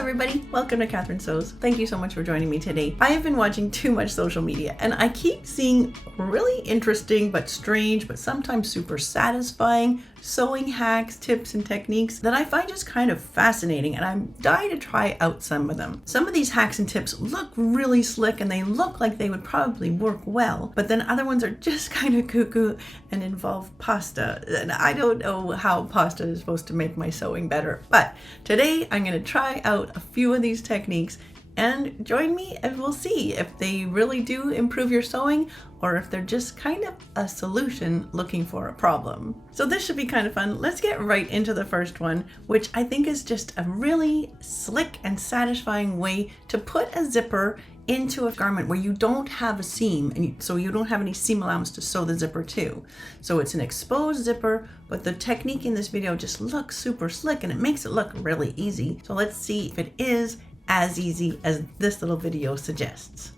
everybody, welcome to Catherine Sews. Thank you so much for joining me today. I have been watching too much social media and I keep seeing really interesting but strange but sometimes super satisfying sewing hacks, tips, and techniques that I find just kind of fascinating, and I'm dying to try out some of them. Some of these hacks and tips look really slick and they look like they would probably work well, but then other ones are just kind of cuckoo and involve pasta, and I don't know how pasta is supposed to make my sewing better. But today I'm going to try out a few of these techniques, and join me and we'll see if they really do improve your sewing or if they're just kind of a solution looking for a problem. So this should be kind of fun. Let's get right into the first one, which I think is just a really slick and satisfying way to put a zipper into a garment where you don't have a seam, and so you don't have any seam allowance to sew the zipper to. So it's an exposed zipper, but the technique in this video just looks super slick and it makes it look really easy. So let's see if it is as easy as this little video suggests.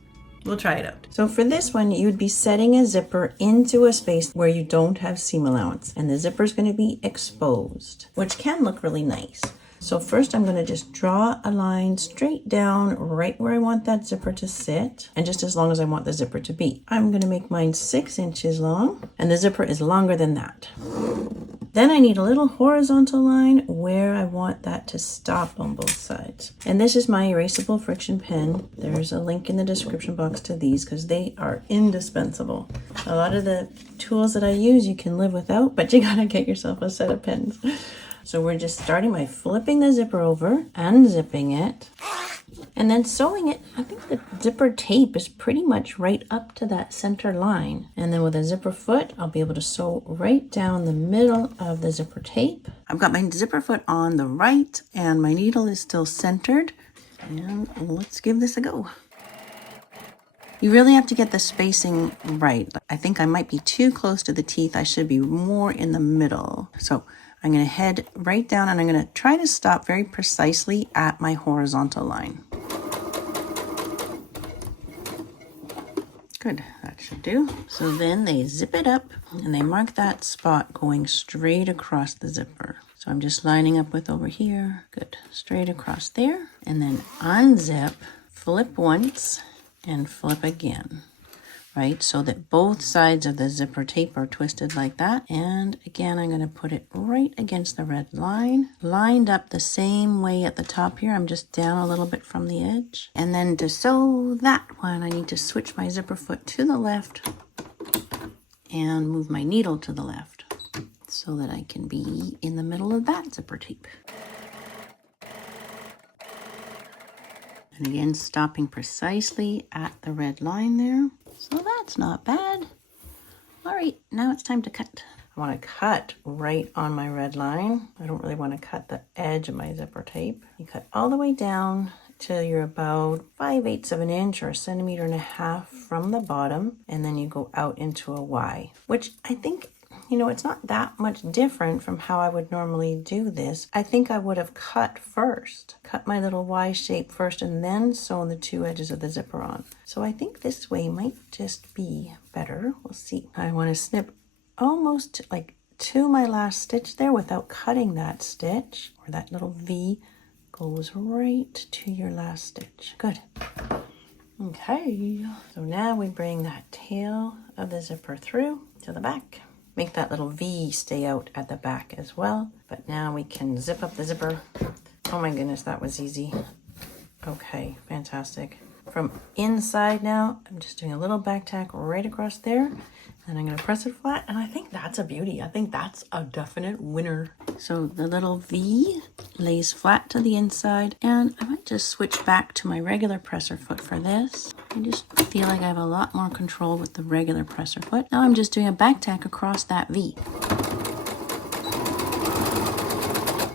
We'll try it out. So for this one, you'd be setting a zipper into a space where you don't have seam allowance, and the zipper is going to be exposed, which can look really nice. So first I'm going to just draw a line straight down right where I want that zipper to sit, and just as long as I want the zipper to be. I'm going to make mine 6 inches long, and the zipper is longer than that. Then I need a little horizontal line where I want that to stop on both sides. And this is my erasable friction pen. There's a link in the description box to these because they are indispensable. A lot of the tools that I use you can live without, but you gotta get yourself a set of pens. So we're just starting by flipping the zipper over, unzipping it, and then sewing it. I think the zipper tape is pretty much right up to that center line. And then with a zipper foot, I'll be able to sew right down the middle of the zipper tape. I've got my zipper foot on the right and my needle is still centered. And let's give this a go. You really have to get the spacing right. I think I might be too close to the teeth. I should be more in the middle. So I'm going to head right down and I'm going to try to stop very precisely at my horizontal line. Good, that should do. So then they zip it up and they mark that spot going straight across the zipper. So I'm just lining up with over here. Good, straight across there. And then unzip, flip once and flip again. Right, so that both sides of the zipper tape are twisted like that. And again, I'm going to put it right against the red line, lined up the same way at the top here. I'm just down a little bit from the edge. And then to sew that one, I need to switch my zipper foot to the left and move my needle to the left so that I can be in the middle of that zipper tape. And again, stopping precisely at the red line there. So that's not bad. All right, now it's time to cut. I want to cut right on my red line. I don't really want to cut the edge of my zipper tape. You cut all the way down till you're about 5/8 of an inch or 1.5 centimeters from the bottom. And then you go out into a Y, which I think, you know, it's not that much different from how I would normally do this. I think I would have cut first, cut my little Y shape first, and then sewn the 2 edges of the zipper on. So I think this way might just be better. We'll see. I want to snip almost like to my last stitch there without cutting that stitch, or that little V goes right to your last stitch. Good. Okay, so now we bring that tail of the zipper through to the back. Make that little V stay out at the back as well. But now we can zip up the zipper. Oh my goodness, that was easy. Okay, fantastic. From inside now, I'm just doing a little back tack right across there. And I'm going to press it flat. And I think that's a beauty. I think that's a definite winner. So the little V lays flat to the inside. And I might just switch back to my regular presser foot for this. I just feel like I have a lot more control with the regular presser foot. Now I'm just doing a back tack across that V.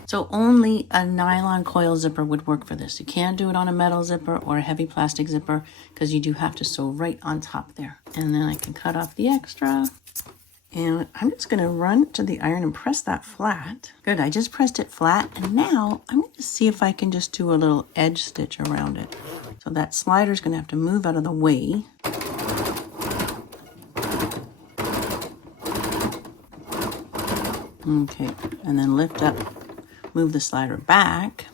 So only a nylon coil zipper would work for this. You can't do it on a metal zipper or a heavy plastic zipper because you do have to sew right on top there. And then I can cut off the extra. And I'm just going to run to the iron and press that flat. Good, I just pressed it flat. And now I'm going to see if I can just do a little edge stitch around it. So that slider is going to have to move out of the way. Okay, and then lift up, move the slider back.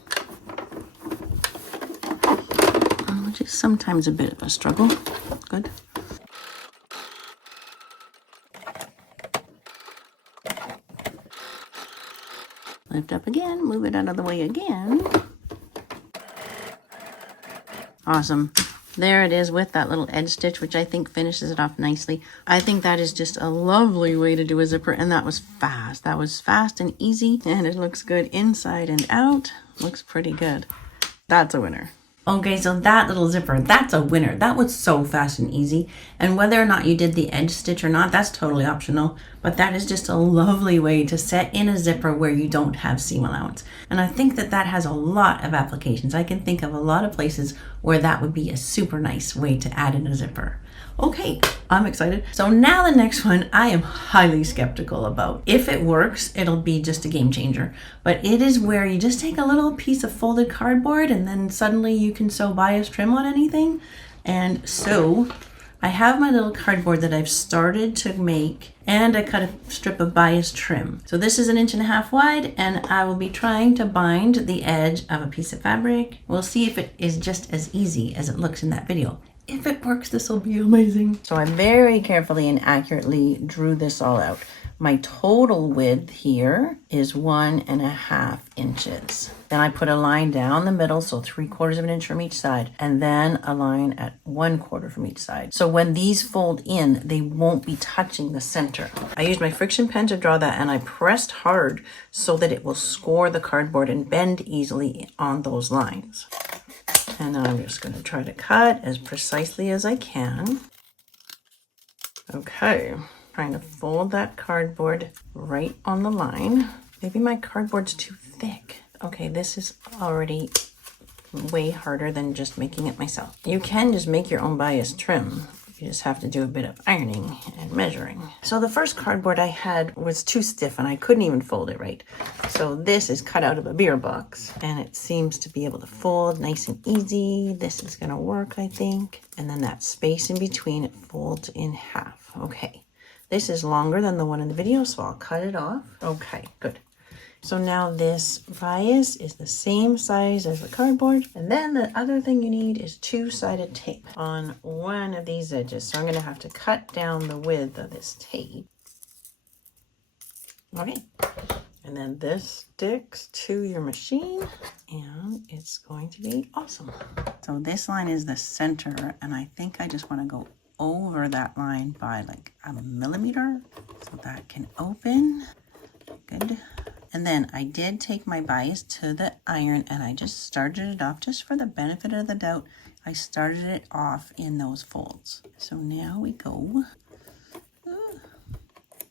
Sometimes a bit of a struggle. Good. Lift up again, move it out of the way again. Awesome. There it is with that little edge stitch, which I think finishes it off nicely. I think that is just a lovely way to do a zipper, and that was fast. That was fast and easy, and it looks good inside and out. Looks pretty good. That's a winner. Okay, so that little zipper, that's a winner. That was so fast and easy. And whether or not you did the edge stitch or not, that's totally optional. But that is just a lovely way to set in a zipper where you don't have seam allowance. And I think that that has a lot of applications. I can think of a lot of places where that would be a super nice way to add in a zipper. Okay, I'm excited. So now the next one I am highly skeptical about. If it works, it'll be just a game changer. But it is where you just take a little piece of folded cardboard and then suddenly you can sew bias trim on anything. And so I have my little cardboard that I've started to make, and I cut a strip of bias trim. So this is 1.5 inches wide, and I will be trying to bind the edge of a piece of fabric. We'll see if it is just as easy as it looks in that video. If it works, this will be amazing. So I very carefully and accurately drew this all out. My total width here is 1.5 inches. Then I put a line down the middle, so 3/4 of an inch from each side, and then a line at 1/4 from each side. So when these fold in, they won't be touching the center. I used my friction pen to draw that, and I pressed hard so that it will score the cardboard and bend easily on those lines. And now I'm just going to try to cut as precisely as I can. Okay, trying to fold that cardboard right on the line. Maybe my cardboard's too thick. Okay, this is already way harder than just making it myself. You can just make your own bias trim. You just have to do a bit of ironing and measuring. So the first cardboard I had was too stiff and I couldn't even fold it right. So this is cut out of a beer box and it seems to be able to fold nice and easy. This is gonna work, I think. And then that space in between, it folds in half. Okay, this is longer than the one in the video, so I'll cut it off. Okay, good. So now this bias is the same size as the cardboard. And then the other thing you need is two-sided tape on one of these edges. So I'm gonna have to cut down the width of this tape. Okay, and then this sticks to your machine and it's going to be awesome. So this line is the center and I think I just wanna go over that line by like a millimeter so that can open. Good. And then I did take my bias to the iron and I just started it off just for the benefit of the doubt. I started it off in those folds. So now we go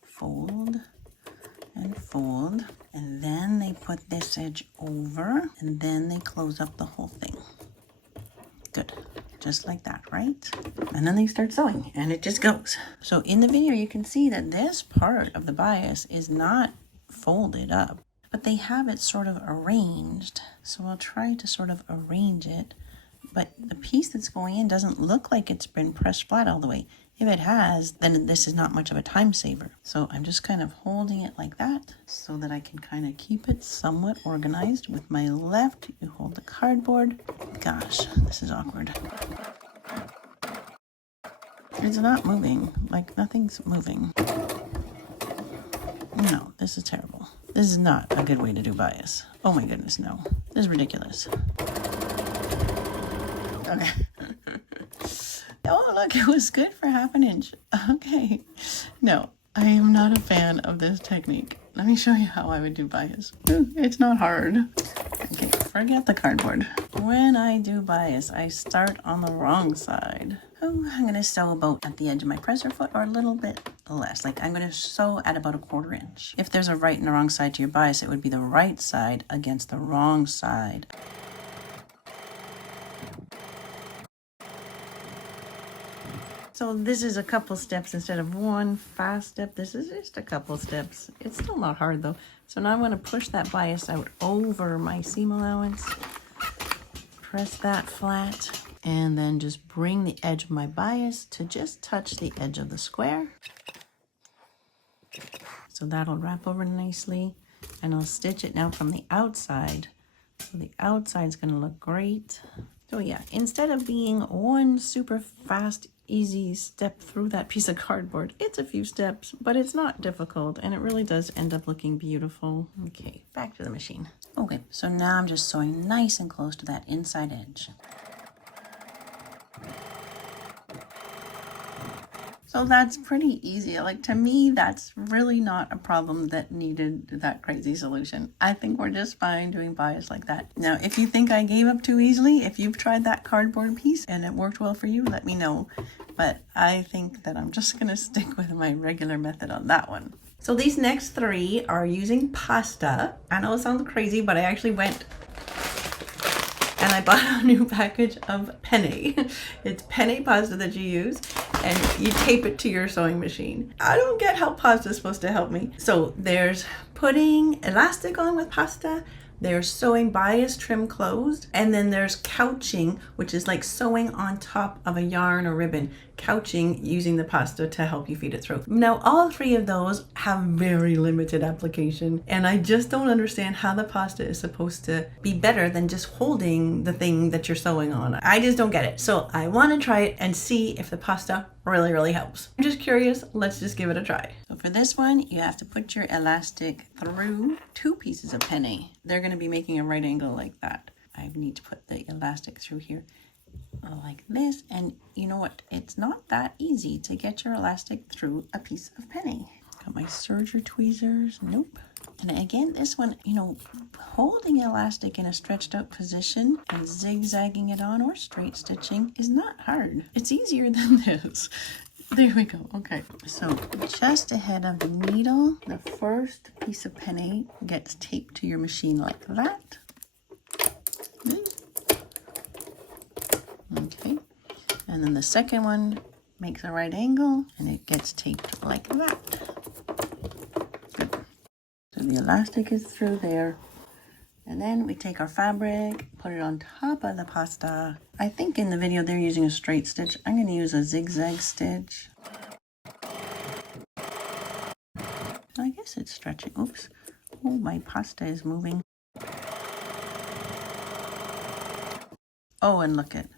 fold and fold, and then they put this edge over and then they close up the whole thing. Good. Just like that, right? And then they start sewing and it just goes. So in the video you can see that this part of the bias is not folded up, but they have it sort of arranged. So I'll try to sort of arrange it, but the piece that's going in doesn't look like it's been pressed flat all the way. If it has, then this is not much of a time saver. So I'm just kind of holding it like that so that I can kind of keep it somewhat organized. With my left, you hold the cardboard. Gosh, this is awkward. It's not moving, like nothing's moving. No, this is terrible. This is not a good way to do bias. Oh my goodness, no. This is ridiculous. Okay. Oh, look, it was good for 1/2 inch. Okay. No, I am not a fan of this technique. Let me show you how I would do bias. Ooh, it's not hard. Okay, forget the cardboard. When I do bias, I start on the wrong side. Oh, I'm going to sew about at the edge of my presser foot or a little bit less. Like I'm going to sew at about 1/4 inch. If there's a right and a wrong side to your bias, it would be the right side against the wrong side. So this is a couple steps instead of one fast step. This is just a couple steps. It's still not hard though. So now I'm going to push that bias out over my seam allowance. Press that flat. And then just bring the edge of my bias to just touch the edge of the square. So that'll wrap over nicely. And I'll stitch it now from the outside. So the outside's going to look great. So yeah, instead of being one super fast, easy step through that piece of cardboard, it's a few steps, but it's not difficult, and it really does end up looking beautiful. Okay, back to the machine. Okay, so now I'm just sewing nice and close to that inside edge. So that's pretty easy. Like, to me, that's really not a problem that needed that crazy solution. I think we're just fine doing bias like that. Now, if you think I gave up too easily, if you've tried that cardboard piece and it worked well for you, let me know. But I think that I'm just gonna stick with my regular method on that one. So these next three are using pasta. I know it sounds crazy, but I actually went and I bought a new package of penne. It's penne pasta that you use, and you tape it to your sewing machine. I don't get how pasta is supposed to help me. So there's putting elastic on with pasta, there's sewing bias trim closed, and then there's couching, which is like sewing on top of a yarn or ribbon. Couching using the pasta to help you feed it through. Now, all three of those have very limited application, and I just don't understand how the pasta is supposed to be better than just holding the thing that you're sewing on. I just don't get it. So I want to try it and see if the pasta really helps. I'm just curious. Let's just give it a try. So for this one, you have to put your elastic through two pieces of penne. They're going to be making a right angle like that. I need to put the elastic through here like this, and you know what, it's not that easy to get your elastic through a piece of penne. Got my serger tweezers. Nope. And again, this one, you know, holding elastic in a stretched out position and zigzagging it on or straight stitching is not hard. It's easier than this. There we go. Okay, so just ahead of the needle, the first piece of penne gets taped to your machine like that. Okay, and then the second one makes a right angle and it gets taped like that. Good. So the elastic is through there, and then we take our fabric, put it on top of the pasta. I think in the video they're using a straight stitch. I'm going to use a zigzag stitch. I guess it's stretching. Oops. Oh, my pasta is moving. Oh, and look at,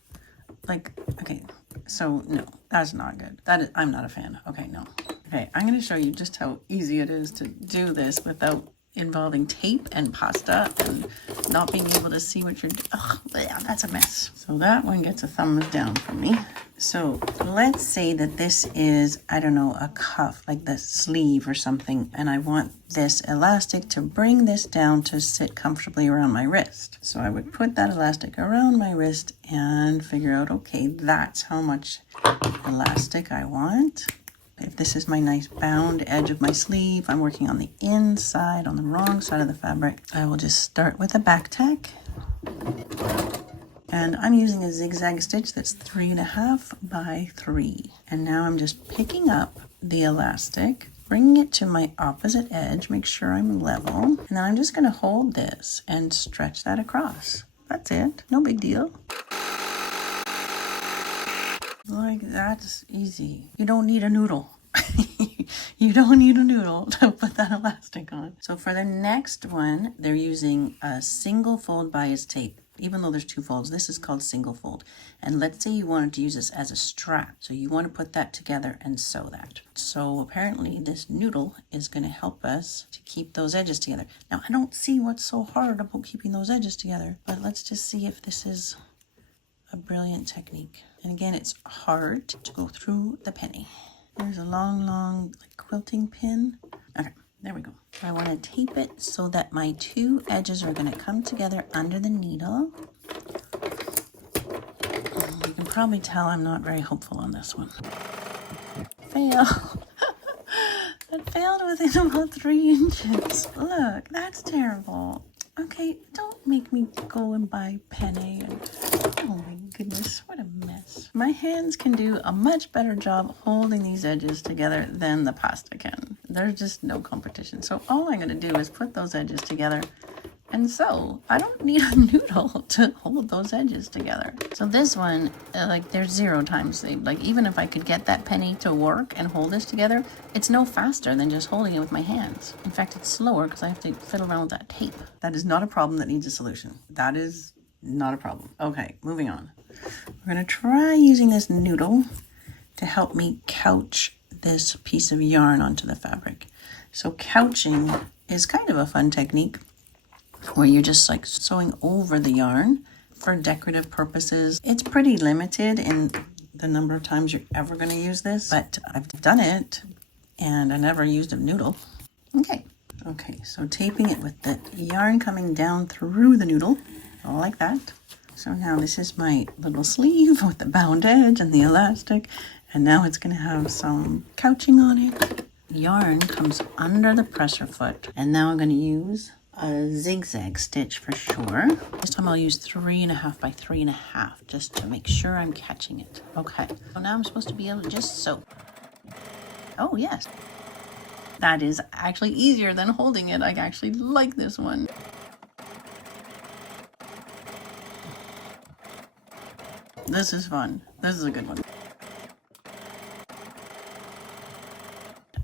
like, okay, so no, that's not good. That is, I'm not a fan. Okay, no. Okay, I'm going to show you just how easy it is to do this without involving tape and pasta and not being able to see what you're doing. Oh, yeah, that's a mess. So that one gets a thumbs down from me. So let's say that this is, I don't know, a cuff, like the sleeve or something, and I want this elastic to bring this down to sit comfortably around my wrist. So I would put that elastic around my wrist and figure out, okay, that's how much elastic I want. If this is my nice bound edge of my sleeve, I'm working on the inside, on the wrong side of the fabric. I will just start with a back tack. And I'm using a zigzag stitch that's 3.5 by 3. And now I'm just picking up the elastic, bringing it to my opposite edge, make sure I'm level. And then I'm just going to hold this and stretch that across. That's it. No big deal. Like, that's easy. You don't need a noodle. You don't need a noodle to put that elastic on. So for the next one, they're using a single fold bias tape. Even though there's two folds, this is called single fold. And let's say you wanted to use this as a strap. So you want to put that together and sew that. So apparently this noodle is going to help us to keep those edges together. Now, I don't see what's so hard about keeping those edges together, but let's just see if this is a brilliant technique. And again, it's hard to go through the penne. There's a long like quilting pin. Okay, there we go. I want to tape it so that my two edges are going to come together under the needle. You can probably tell I'm not very hopeful on this one. Fail. That failed within about 3 inches. Look, that's terrible. Okay, don't make me go and buy penne. And, oh my goodness, what a mess. My hands can do a much better job holding these edges together than the pasta can. There's just no competition. So all I'm going to do is put those edges together and sew. I don't need a noodle to hold those edges together. So this one, like, there's 0 time saved. Like, even if I could get that penne to work and hold this together, it's no faster than just holding it with my hands. In fact, it's slower because I have to fiddle around with that tape. That is not a problem that needs a solution. That is not a problem. Okay, moving on. We're gonna try using this noodle to help me couch this piece of yarn onto the fabric. So couching is kind of a fun technique where you're just like sewing over the yarn for decorative purposes. It's pretty limited in the number of times you're ever going to use this, but I've done it and I never used a noodle. Okay, so taping it with the yarn coming down through the noodle, like that. So now this is my little sleeve with the bound edge and the elastic, and now it's going to have some couching on it. Yarn comes under the presser foot, and now I'm going to use a zigzag stitch for sure. This time I'll use 3.5 by 3.5 just to make sure I'm catching it. Okay, so now I'm supposed to be able to just sew. Oh yes, that is actually easier than holding it. I actually like this one. This is fun. This is a good one.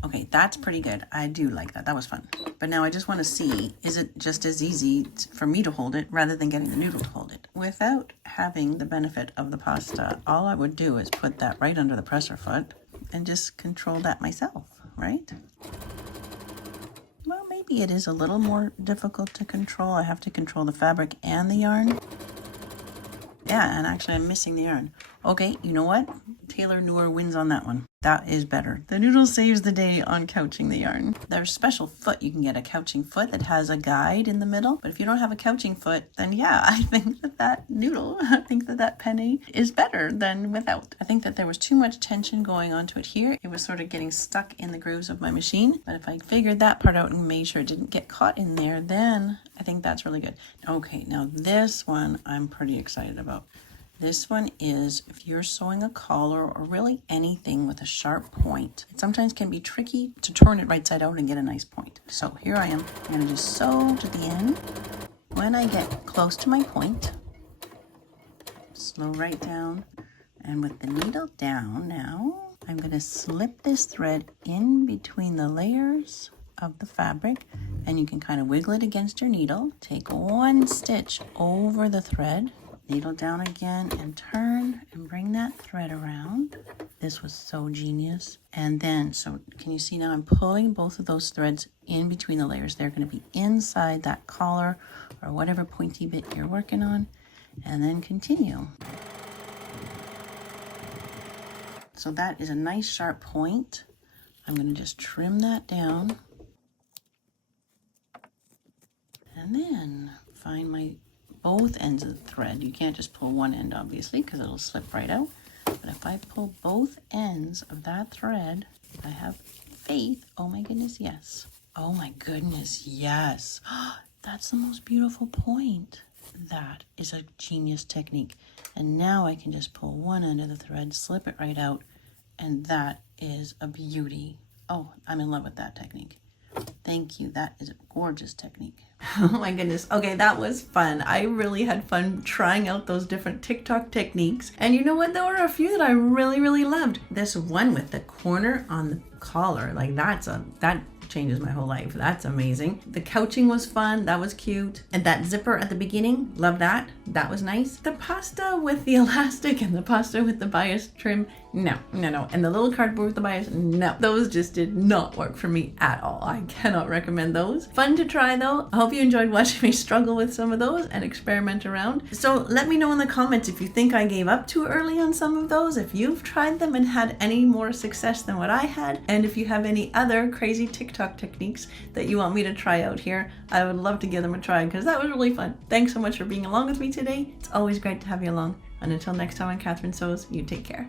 Okay, that's pretty good. I do like that. That was fun. But now I just want to see, is it just as easy for me to hold it rather than getting the noodle to hold it? Without having the benefit of the pasta, all I would do is put that right under the presser foot and just control that myself, right? Well, maybe it is a little more difficult to control. I have to control the fabric and the yarn. Yeah, and actually I'm missing the yarn. Okay, you know what? Taylor Noor wins on that one. That is better. The noodle saves the day on couching the yarn. There's a special foot. You can get a couching foot that has a guide in the middle. But if you don't have a couching foot, then yeah, I think that noodle, I think that penne is better than without. I think that there was too much tension going onto it here. It was sort of getting stuck in the grooves of my machine. But if I figured that part out and made sure it didn't get caught in there, then I think that's really good. Okay, now this one I'm pretty excited about. This one is if you're sewing a collar or really anything with a sharp point, it sometimes can be tricky to turn it right side out and get a nice point. So here I am. I'm going to just sew to the end. When I get close to my point, slow right down, and with the needle down now, I'm going to slip this thread in between the layers of the fabric, and you can kind of wiggle it against your needle. Take one stitch over the thread, needle down again and turn and bring that thread around. This was so genius. And then, so can you see now I'm pulling both of those threads in between the layers. They're going to be inside that collar or whatever pointy bit you're working on, and then continue. So that is a nice sharp point. I'm going to just trim that down and then find my both ends of the thread. You can't just pull one end, obviously, because it'll slip right out. But if I pull both ends of that thread, I have faith. Oh my goodness, yes. Oh my goodness, yes. That's the most beautiful point. That is a genius technique. And now I can just pull one end of the thread, slip it right out, and that is a beauty. Oh, I'm in love with that technique. Thank you. That is a gorgeous technique. Oh my goodness. Okay, that was fun. I really had fun trying out those different TikTok techniques. And you know what? There were a few that I really loved. This one with the corner on the collar, like that changes my whole life. That's amazing. The couching was fun. That was cute. And that zipper at the beginning, love that. That was nice. The pasta with the elastic and the pasta with the bias trim, no. And the little cardboard with the bias, no. Those just did not work for me at all. I cannot recommend those. Fun to try though. I hope you enjoyed watching me struggle with some of those and experiment around. So let me know in the comments if you think I gave up too early on some of those, if you've tried them and had any more success than what I had, and if you have any other crazy TikTok techniques that you want me to try out here. I would love to give them a try because that was really fun. Thanks so much for being along with me today. It's always great to have you along. And until next time on Catherine Sews, you take care.